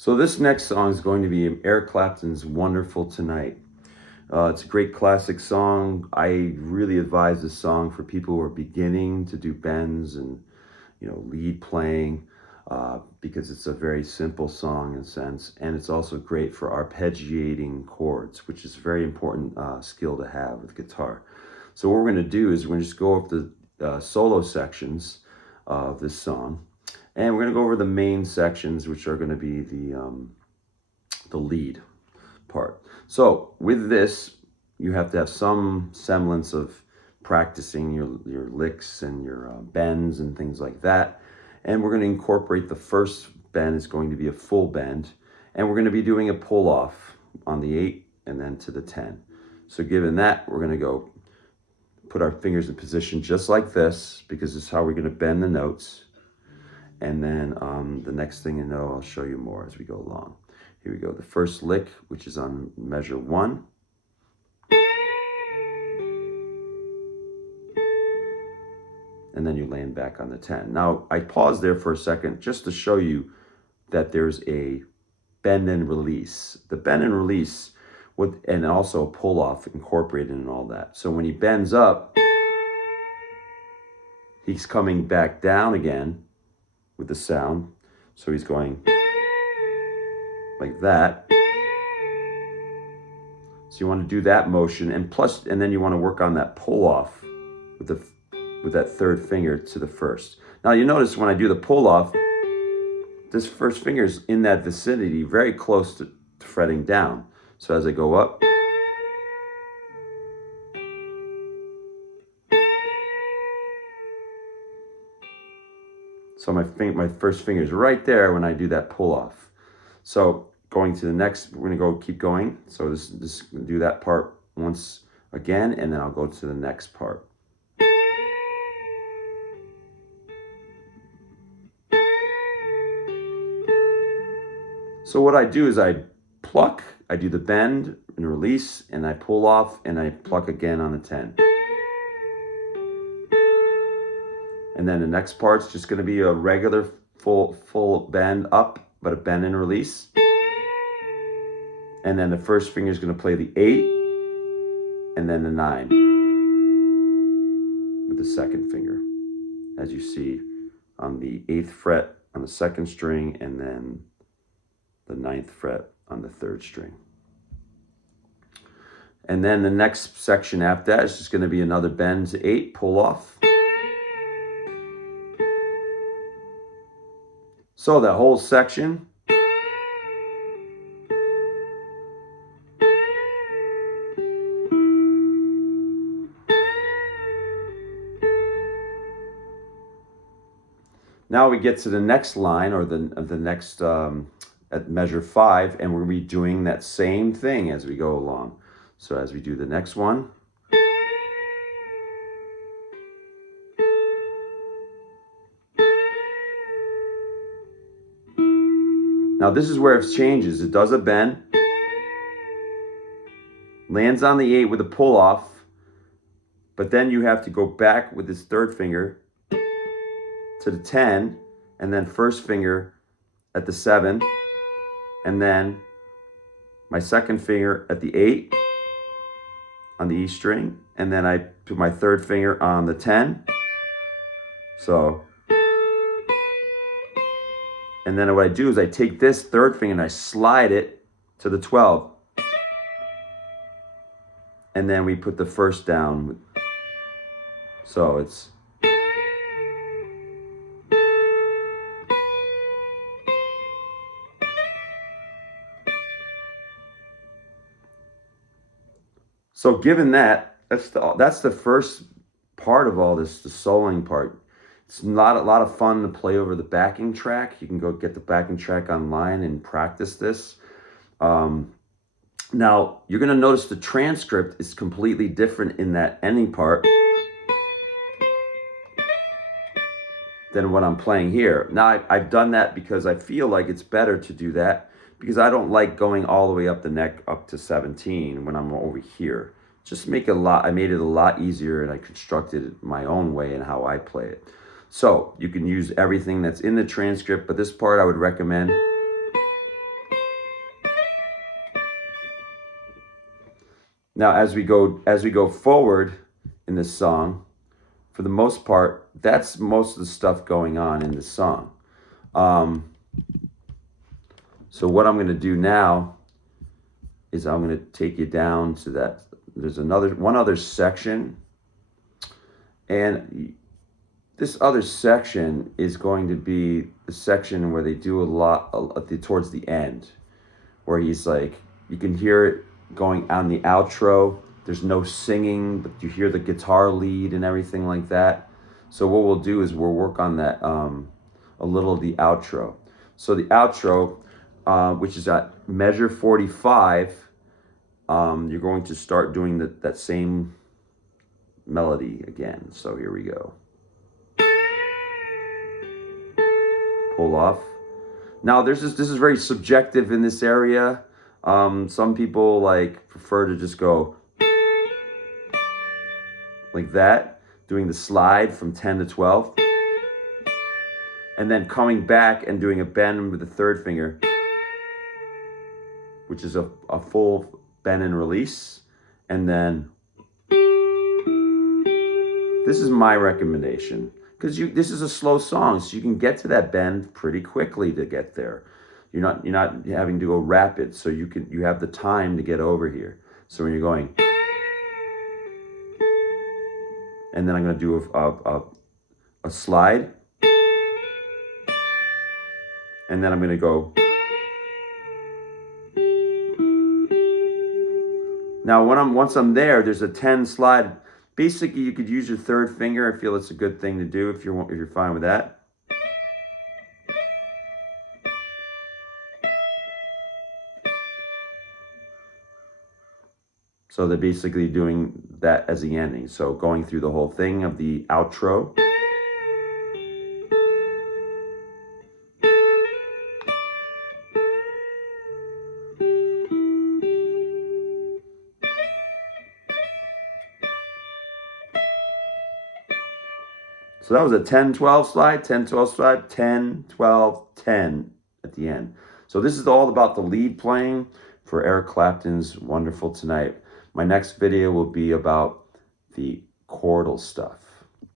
So this next song is going to be Eric Clapton's Wonderful Tonight. It's a great classic song. I really advise this song for people who are beginning to do bends and lead playing because it's a very simple song in a sense, and it's also great for arpeggiating chords, which is a very important skill to have with guitar. So what we're going to do is we're going to just go over the solo sections of this song. And we're going to go over the main sections, which are going to be the lead part. So with this, you have to have some semblance of practicing your licks and your bends and things like that. And we're going to incorporate the first bend is going to be a full bend. And we're going to be doing a pull off on the 8 and then to the 10. So given that, we're going to go put our fingers in position just like this, because this is how we're going to bend the notes. And then the next thing you know, I'll show you more as we go along. Here we go. The first lick, which is on measure 1. And then you land back on the 10. Now, I paused there for a second just to show you that there's a bend and release. The bend and release, and also a pull off incorporated in all that. So when he bends up, he's coming back down again with the sound. So he's going like that. So you want to do that motion, and then you want to work on that pull off with that third finger to the first. Now you notice when I do the pull off, this first finger is in that vicinity, very close to fretting down. So as I go up, so my first finger is right there when I do that pull off. So going to the next, we're gonna keep going. So this do that part once again, and then I'll go to the next part. So what I do is I pluck, I do the bend and release, and I pull off, and I pluck again on the 10. And then the next part's just gonna be a regular full bend up, but a bend and release. And then the first finger is gonna play the 8, and then the 9 with the second finger, as you see on the 8th fret on the 2nd string, and then the 9th fret on the 3rd string. And then the next section after that is just going to be another bend to 8, pull off. So that whole section. Now we get to the next line, or the next at measure 5, and we're going to be doing that same thing as we go along. So as we do the next one, now this is where it changes. It does a bend, lands on the 8 with a pull off, but then you have to go back with this third finger to the 10, and then first finger at the 7, and then my second finger at the 8 on the E string, and then I put my third finger on the 10. So, and then what I do is I take this third finger and I slide it to the 12. And then we put the first down. So it's so given that, that's the first part of all this, the soloing part. It's not a lot of fun to play over the backing track. You can go get the backing track online and practice this. Now, you're going to notice the transcript is completely different in that ending part than what I'm playing here. Now, I've done that because I feel like it's better to do that, because I don't like going all the way up the neck up to 17 when I'm over here. Just I made it a lot easier, and I constructed it my own way in how I play it. So you can use everything that's in the transcript, but this part I would recommend Now, as we go forward in this song, for the most part, that's most of the stuff going on in the song. So what I'm going to do now is I'm going to take you down to that. There's one other section, and this other section is going to be the section where they do a lot towards the end, where he's like, you can hear it going on the outro. There's no singing, but you hear the guitar lead and everything like that. So what we'll do is we'll work on that a little of the outro. So the outro, which is at measure 45, you're going to start doing that same melody again. So here we go. Pull off. Now this is very subjective in this area. Some people like prefer to just go like that, doing the slide from 10 to 12, and then coming back and doing a bend with the third finger, which is a full bend and release. And then this is my recommendation, because this is a slow song, so you can get to that bend pretty quickly to get there. You're not having to go rapid, so you have the time to get over here. So when you're going, and then I'm going to do a slide, and then I'm going to go. Now once I'm there, there's a 10 slide. Basically, you could use your third finger. I feel it's a good thing to do if you're fine with that. So they're basically doing that as the ending. So going through the whole thing of the outro. So that was a 10-12 slide, 10-12 slide, 10-12-10 at the end. So this is all about the lead playing for Eric Clapton's Wonderful Tonight. My next video will be about the chordal stuff.